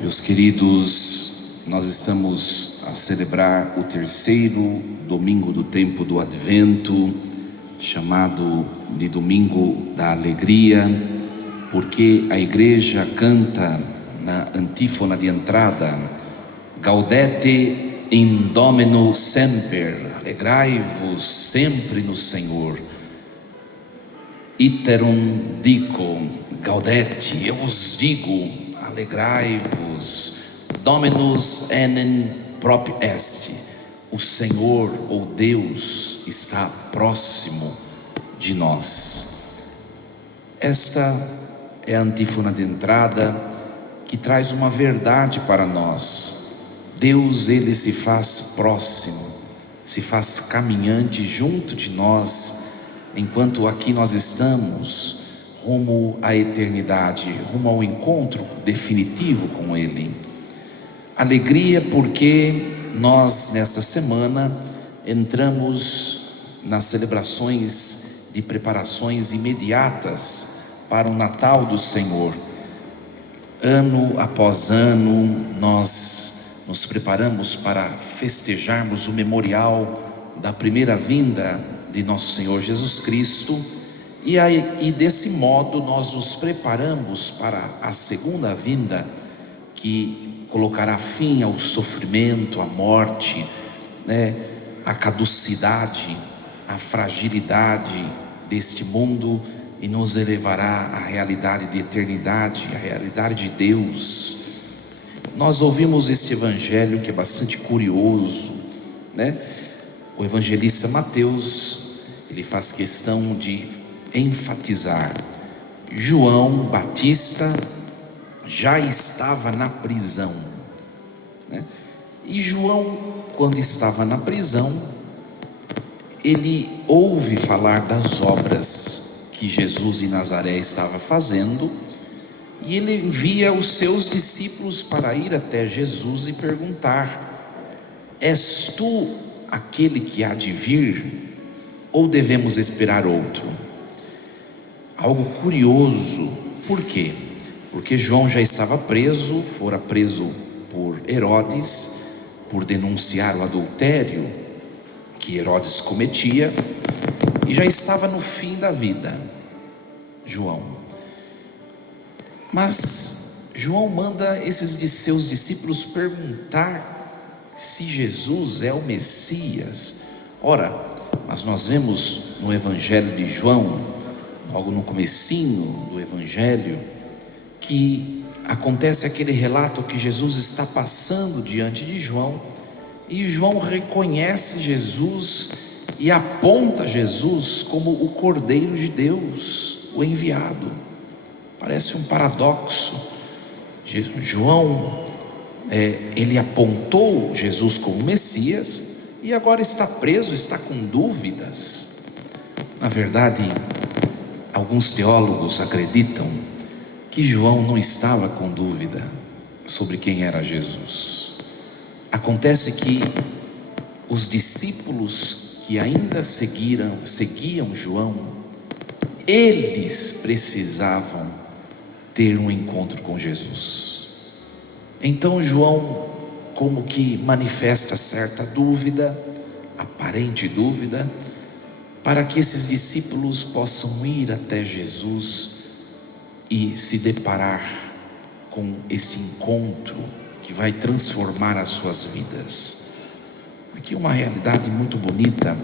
Meus queridos, nós estamos a celebrar o terceiro domingo do tempo do Advento, chamado de Domingo da Alegria, porque a igreja canta na antífona de entrada: Gaudete in Domino semper, alegrai-vos sempre no Senhor. Iterum dico, gaudete, eu vos digo, alegrai-vos, Dominus enim proprio est, o Senhor ou Deus está próximo de nós. Esta é a antífona de entrada que traz uma verdade para nós. Deus, Ele se faz próximo, se faz caminhante junto de nós, enquanto aqui nós estamos rumo à eternidade, rumo ao encontro definitivo com Ele. Alegria porque nós nessa semana entramos nas celebrações de preparações imediatas para o Natal do Senhor. Ano após ano nós nos preparamos para festejarmos o memorial da primeira vinda de nosso Senhor Jesus Cristo, e desse modo nós nos preparamos para a segunda vinda, que colocará fim ao sofrimento, à morte, à caducidade, à fragilidade deste mundo, e nos elevará à realidade de eternidade, à realidade de Deus. Nós ouvimos este evangelho que é bastante curioso, O evangelista Mateus, ele faz questão de enfatizar: João Batista já estava na prisão, E João, quando estava na prisão, ele ouve falar das obras que Jesus de Nazaré estava fazendo, e ele envia os seus discípulos para ir até Jesus e perguntar: és tu aquele que há de vir, ou devemos esperar outro? Algo curioso. Por quê? Porque João já estava preso, fora preso por Herodes, por denunciar o adultério que Herodes cometia, e já estava no fim da vida, João. Mas João manda esses de seus discípulos perguntar se Jesus é o Messias. Ora, mas nós vemos no Evangelho de João, logo no comecinho do Evangelho, que acontece aquele relato que Jesus está passando diante de João, e João reconhece Jesus e aponta Jesus como o Cordeiro de Deus, o enviado. Parece um paradoxo. João, ele apontou Jesus como Messias, e agora está preso, está com dúvidas. Na verdade, alguns teólogos acreditam que João não estava com dúvida sobre quem era Jesus. Acontece que os discípulos que ainda seguiam João, eles precisavam ter um encontro com Jesus. Então João como que manifesta certa dúvida, aparente dúvida, para que esses discípulos possam ir até Jesus e se deparar com esse encontro que vai transformar as suas vidas. Aqui uma realidade muito bonita,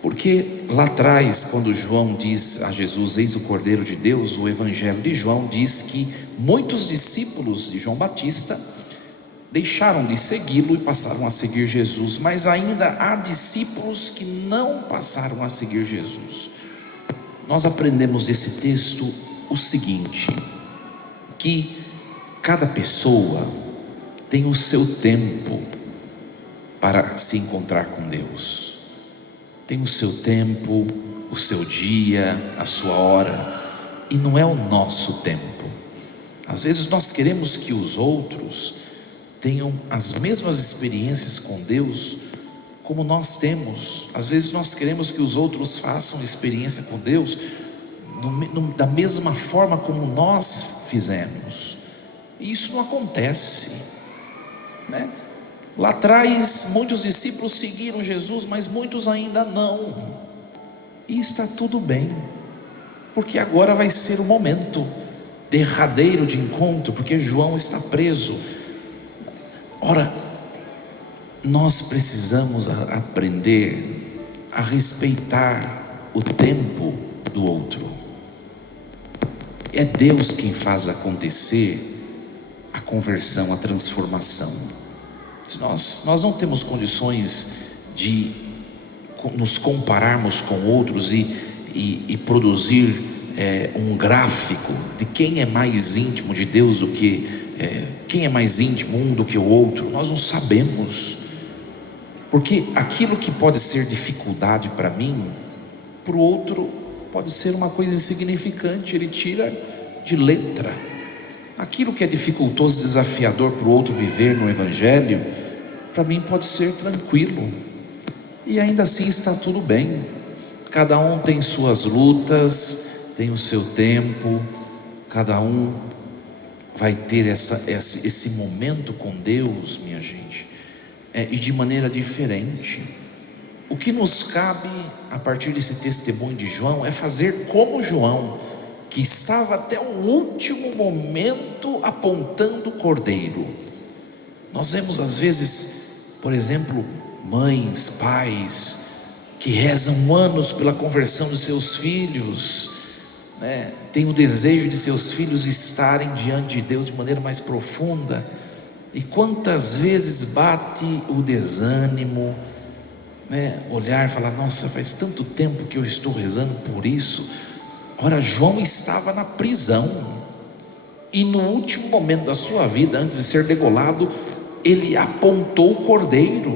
Porque lá atrás, quando João diz a Jesus: eis o Cordeiro de Deus, o Evangelho de João diz que muitos discípulos de João Batista deixaram de segui-lo e passaram a seguir Jesus, mas ainda há discípulos que não passaram a seguir Jesus. Nós aprendemos desse texto o seguinte: que cada pessoa tem o seu tempo para se encontrar com Deus, tem o seu tempo, o seu dia, a sua hora, e não é o nosso tempo. Às vezes nós queremos que os outros tenham as mesmas experiências com Deus como nós temos. Às vezes nós queremos que os outros façam experiência com Deus da mesma forma como nós fizemos. E isso não acontece, né? Lá atrás muitos discípulos seguiram Jesus, mas muitos ainda não. E está tudo bem, porque agora vai ser o momento derradeiro de encontro, porque João está preso. Ora, nós precisamos aprender a respeitar o tempo do outro. É Deus quem faz acontecer a conversão, a transformação. Se nós não temos condições de nos compararmos com outros e produzir um gráfico de quem é mais íntimo de Deus do que quem é mais íntimo um do que o outro, nós não sabemos, porque aquilo que pode ser dificuldade para mim, para o outro pode ser uma coisa insignificante, ele tira de letra. Aquilo que é dificultoso, desafiador para o outro viver no Evangelho, para mim pode ser tranquilo, e ainda assim está tudo bem. Cada um tem suas lutas, tem o seu tempo, cada um vai ter esse momento com Deus, minha gente, e de maneira diferente. O que nos cabe a partir desse testemunho de João é fazer como João, que estava até o último momento apontando o cordeiro. Nós vemos às vezes, por exemplo, mães, pais que rezam anos pela conversão de seus filhos, né? Tem o desejo de seus filhos estarem diante de Deus de maneira mais profunda, e quantas vezes bate o desânimo, né? Olhar e falar: nossa, faz tanto tempo que eu estou rezando por isso. Ora, João estava na prisão, e no último momento da sua vida, antes de ser degolado, ele apontou o cordeiro,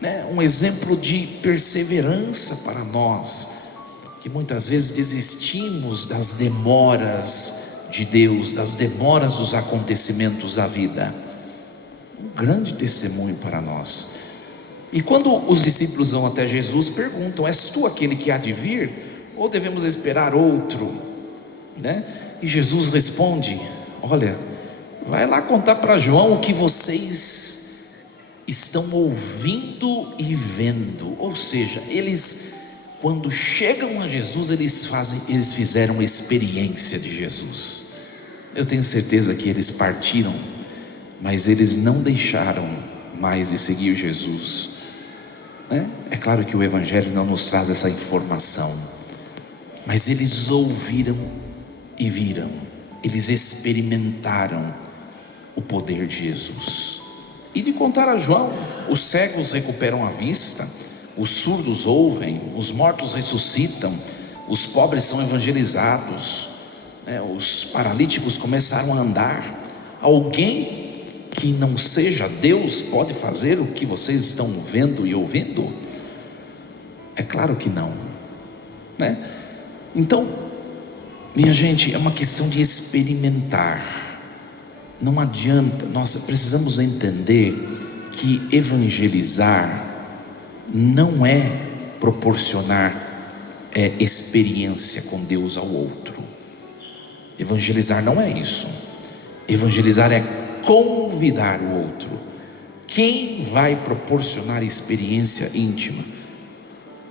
né? Um exemplo de perseverança para nós, que muitas vezes desistimos das demoras de Deus, das demoras dos acontecimentos da vida. Um grande testemunho para nós. E quando os discípulos vão até Jesus, perguntam: és tu aquele que há de vir, ou devemos esperar outro, né? E Jesus responde: olha, vai lá contar para João o que vocês estão ouvindo e vendo. Ou seja, eles, quando chegam a Jesus, eles fizeram uma experiência de Jesus. Eu tenho certeza que eles partiram, mas eles não deixaram mais de seguir Jesus, né? É claro que o Evangelho não nos traz essa informação, mas eles ouviram e viram, eles experimentaram o poder de Jesus. E de contar a João, os cegos recuperam a vista, os surdos ouvem, os mortos ressuscitam, os pobres são evangelizados, né? Os paralíticos começaram a andar. Alguém que não seja Deus pode fazer o que vocês estão vendo e ouvindo? É claro que não, né? Então, minha gente, é uma questão de experimentar. Não adianta, nós precisamos entender que evangelizar não é proporcionar experiência com Deus ao outro. Evangelizar não é isso. Evangelizar é convidar o outro. Quem vai proporcionar experiência íntima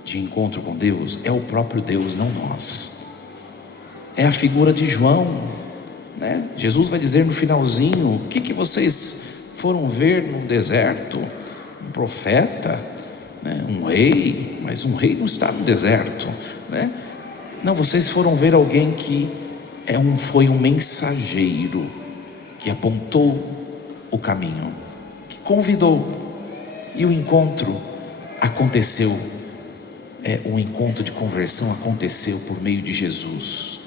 de encontro com Deus é o próprio Deus, não nós. É a figura de João, né? Jesus vai dizer no finalzinho: o que vocês foram ver no deserto? Um profeta, né? Um rei, mas um rei não está no deserto, né? Não, vocês foram ver alguém que foi um mensageiro, que apontou o caminho, que convidou, e o encontro aconteceu. Um encontro de conversão aconteceu por meio de Jesus.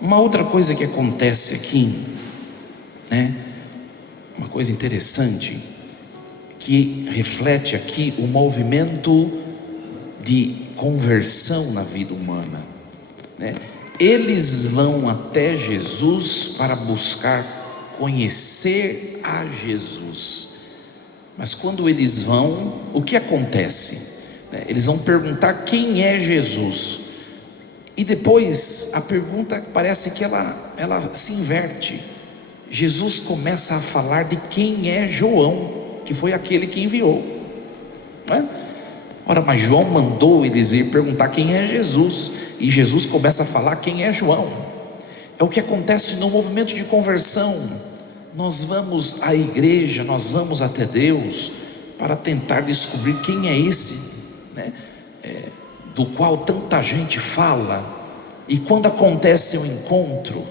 Uma outra coisa que acontece aqui, né? Uma coisa interessante, que reflete aqui o movimento de conversão na vida humana, né? Eles vão até Jesus para buscar conhecer a Jesus, mas quando eles vão, o que acontece? Eles vão perguntar quem é Jesus, E depois a pergunta parece que ela se inverte. Jesus começa a falar de quem é João, que foi aquele que enviou, não é? Ora, mas João mandou eles ir perguntar quem é Jesus, e Jesus começa a falar quem é João. É o que acontece no movimento de conversão. Nós vamos à igreja, nós vamos até Deus para tentar descobrir quem é esse, né? Do qual tanta gente fala. E quando acontece o encontro,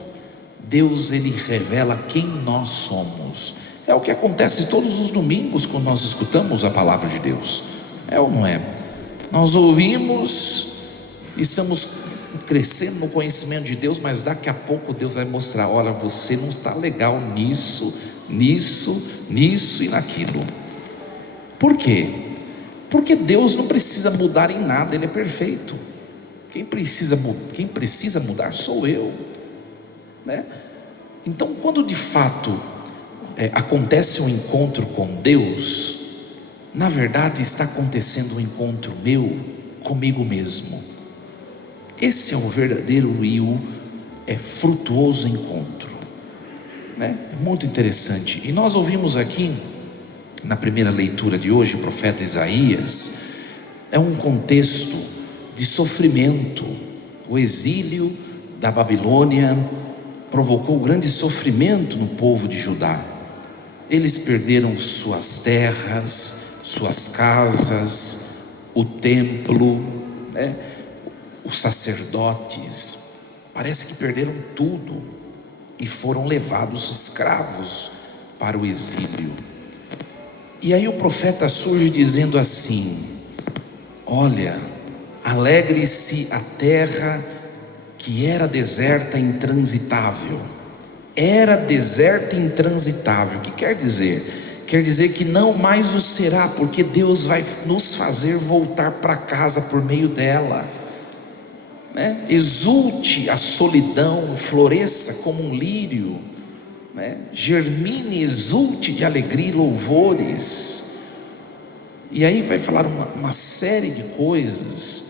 Deus ele revela quem nós somos. É o que acontece todos os domingos quando nós escutamos a palavra de Deus. É ou não é? Nós ouvimos, estamos crescendo no conhecimento de Deus, mas daqui a pouco Deus vai mostrar: olha, você não está legal nisso, nisso, nisso e naquilo. Por quê? Porque Deus não precisa mudar em nada, Ele é perfeito. Quem precisa mudar sou eu, né? Então, quando de fato acontece um encontro com Deus, na verdade está acontecendo um encontro meu comigo mesmo. Esse é o verdadeiro e o frutuoso encontro, né? É muito interessante. E nós ouvimos aqui na primeira leitura de hoje o profeta Isaías. É um contexto de sofrimento. O exílio da Babilônia provocou grande sofrimento no povo de Judá. Eles perderam suas terras, suas casas, o templo, né? Os sacerdotes, parece que perderam tudo e foram levados escravos para o exílio. E aí o profeta surge dizendo assim: olha, alegre-se a terra que era deserta e intransitável. Era deserta e intransitável. O que quer dizer? Quer dizer que não mais o será, porque Deus vai nos fazer voltar para casa por meio dela, né? Exulte a solidão, floresça como um lírio, né? Germine, exulte de alegria e louvores. E aí vai falar uma série de coisas.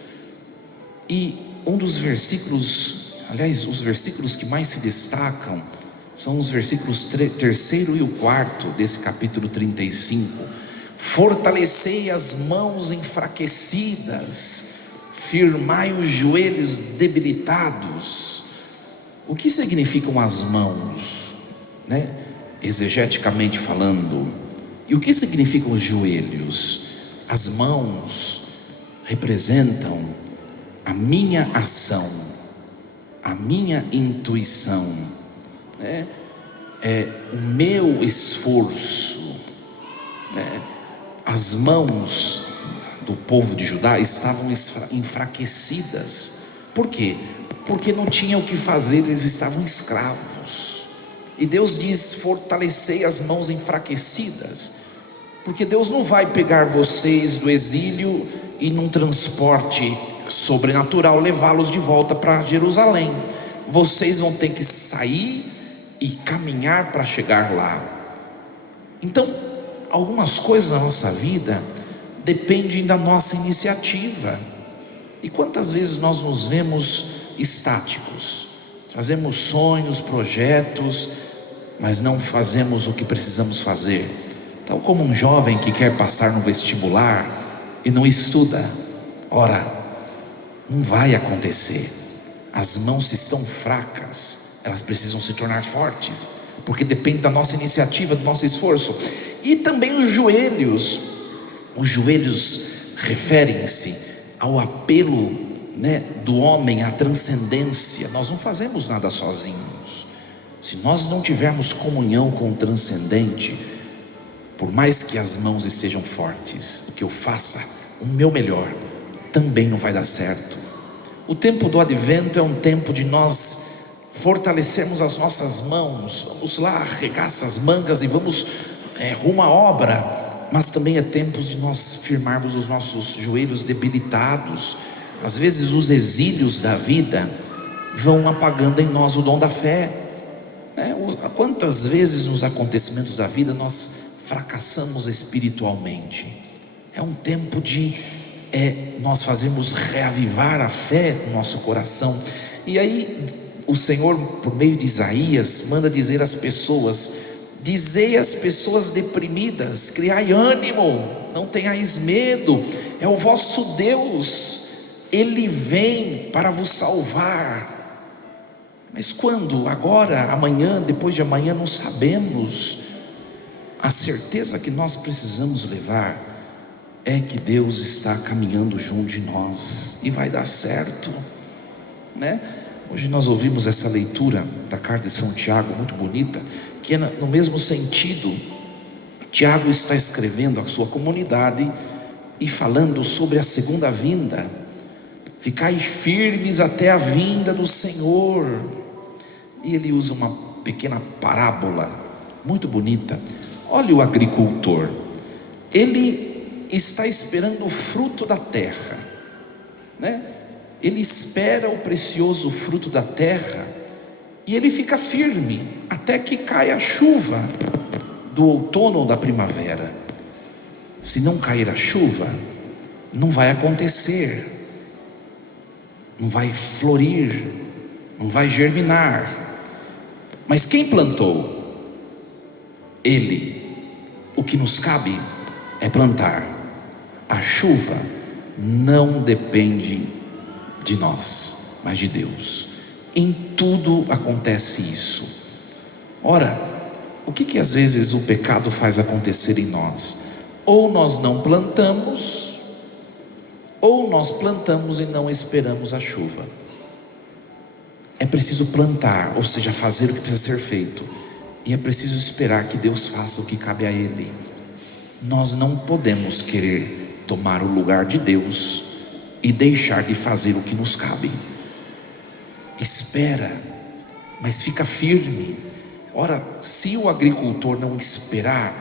E um dos versículos, aliás, os versículos que mais se destacam são os versículos 3º e o 4º desse capítulo 35. Fortalecei as mãos enfraquecidas, firmai os joelhos debilitados. O que significam as mãos, né? Exegeticamente falando. E o que significam os joelhos? As mãos representam a minha ação, a minha intuição, né? O meu esforço, né? As mãos do povo de Judá estavam enfraquecidas. Por quê? Porque não tinham o que fazer, eles estavam escravos. E Deus diz: fortalecei as mãos enfraquecidas. Porque Deus não vai pegar vocês do exílio e num transporte sobrenatural levá-los de volta para Jerusalém. Vocês vão ter que sair e caminhar para chegar lá. Então, algumas coisas na nossa vida dependem da nossa iniciativa. E quantas vezes nós nos vemos estáticos, trazemos sonhos, projetos, mas não fazemos o que precisamos fazer. Tal como um jovem que quer passar no vestibular e não estuda. Ora, não vai acontecer. As mãos estão fracas, elas precisam se tornar fortes, porque depende da nossa iniciativa, do nosso esforço. E também os joelhos referem-se ao apelo, né, do homem à transcendência. Nós não fazemos nada sozinhos. Se nós não tivermos comunhão com o transcendente, por mais que as mãos estejam fortes, que eu faça o meu melhor, também não vai dar certo. O tempo do advento é um tempo de nós fortalecermos as nossas mãos. Vamos lá, arregaça as mangas e vamos rumo à obra. Mas também é tempo de nós firmarmos os nossos joelhos debilitados. Às vezes os exílios da vida vão apagando em nós o dom da fé, né? Quantas vezes nos acontecimentos da vida nós fracassamos espiritualmente? É um tempo de nós fazemos reavivar a fé no nosso coração. E aí o Senhor, por meio de Isaías, manda dizer às pessoas: dizei às pessoas deprimidas, criai ânimo, não tenhais medo, é o vosso Deus, Ele vem para vos salvar. Mas quando? Agora, amanhã, depois de amanhã, não sabemos. A certeza que nós precisamos levar é que Deus está caminhando junto de nós e vai dar certo, né? Hoje nós ouvimos essa leitura da carta de São Tiago, muito bonita, que é no mesmo sentido. Tiago está escrevendo à sua comunidade e falando sobre a segunda vinda. Ficai firmes até a vinda do Senhor. E ele usa uma pequena parábola muito bonita. Olha o agricultor, ele está esperando o fruto da terra, né? Ele espera o precioso fruto da terra e ele fica firme até que caia a chuva do outono ou da primavera. Se não cair a chuva, não vai acontecer, não vai florir, não vai germinar. Mas quem plantou? Ele. O que nos cabe é plantar. A chuva não depende de nós, mas de Deus. Em tudo acontece isso. Ora, o que às vezes o pecado faz acontecer em nós? Ou nós não plantamos, ou nós plantamos e não esperamos a chuva. É preciso plantar, ou seja, fazer o que precisa ser feito, e é preciso esperar que Deus faça o que cabe a Ele. Nós não podemos querer tomar o lugar de Deus e deixar de fazer o que nos cabe. Espera, mas fica firme. Ora, se o agricultor não esperar,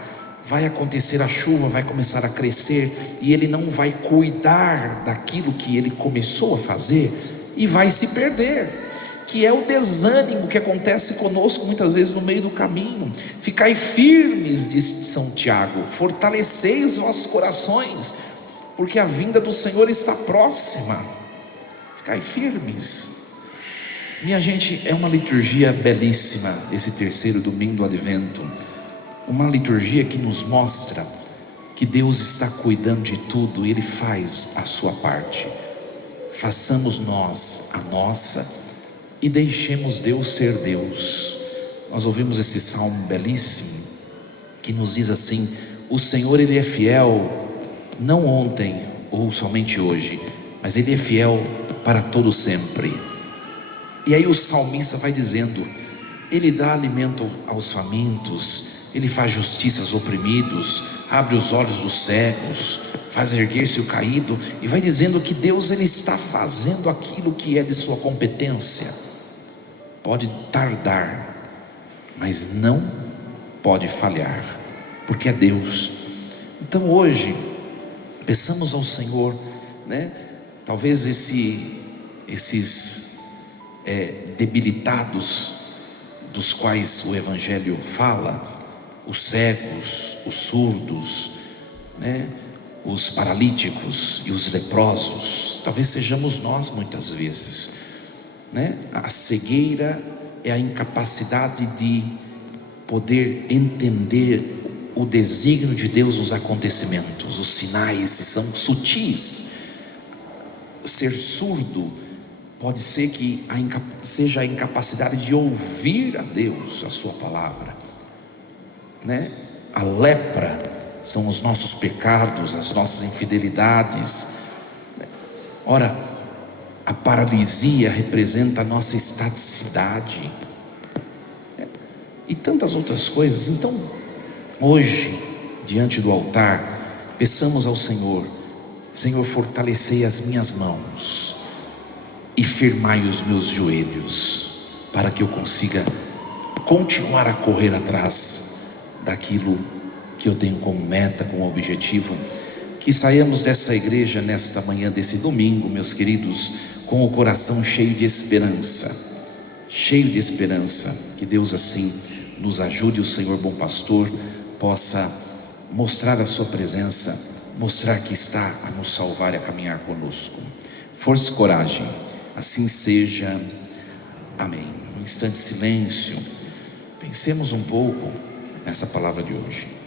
vai acontecer a chuva, vai começar a crescer, e ele não vai cuidar daquilo que ele começou a fazer, e vai se perder, que é o desânimo que acontece conosco muitas vezes no meio do caminho. Ficai firmes, diz São Tiago, fortalecei os vossos corações, porque a vinda do Senhor está próxima. Ficai firmes. Minha gente, é uma liturgia belíssima esse terceiro domingo do Advento, uma liturgia que nos mostra que Deus está cuidando de tudo, Ele faz a sua parte. Façamos nós a nossa e deixemos Deus ser Deus. Nós ouvimos esse salmo belíssimo que nos diz assim: o Senhor, Ele é fiel, não ontem ou somente hoje, mas Ele é fiel para todo sempre. E aí o salmista vai dizendo: Ele dá alimento aos famintos, Ele faz justiça aos oprimidos, abre os olhos dos cegos, faz erguer-se o caído, e vai dizendo que Deus, Ele está fazendo aquilo que é de sua competência. Pode tardar, mas não pode falhar, porque é Deus. Então hoje, peçamos ao Senhor, né? Talvez esses debilitados dos quais o Evangelho fala, os cegos, os surdos, né? Os paralíticos e os leprosos, talvez sejamos nós muitas vezes, né? A cegueira é a incapacidade de poder entender o desígnio de Deus nos acontecimentos. Os sinais são sutis. Ser surdo pode ser que seja a incapacidade de ouvir a Deus, a sua palavra, né? A lepra são os nossos pecados, as nossas infidelidades. Ora, a paralisia representa a nossa estaticidade, e tantas outras coisas. Então hoje, diante do altar, peçamos ao Senhor: Senhor, fortalecei as minhas mãos e firmai os meus joelhos, para que eu consiga continuar a correr atrás daquilo que eu tenho como meta, como objetivo. Que saiamos dessa igreja nesta manhã desse domingo, meus queridos, com o coração cheio de esperança, cheio de esperança. Que Deus assim nos ajude, o Senhor bom pastor possa mostrar a sua presença mostrar que está a nos salvar e a caminhar conosco. Força e coragem, assim seja. Amém. Um instante de silêncio, pensemos um pouco nessa palavra de hoje.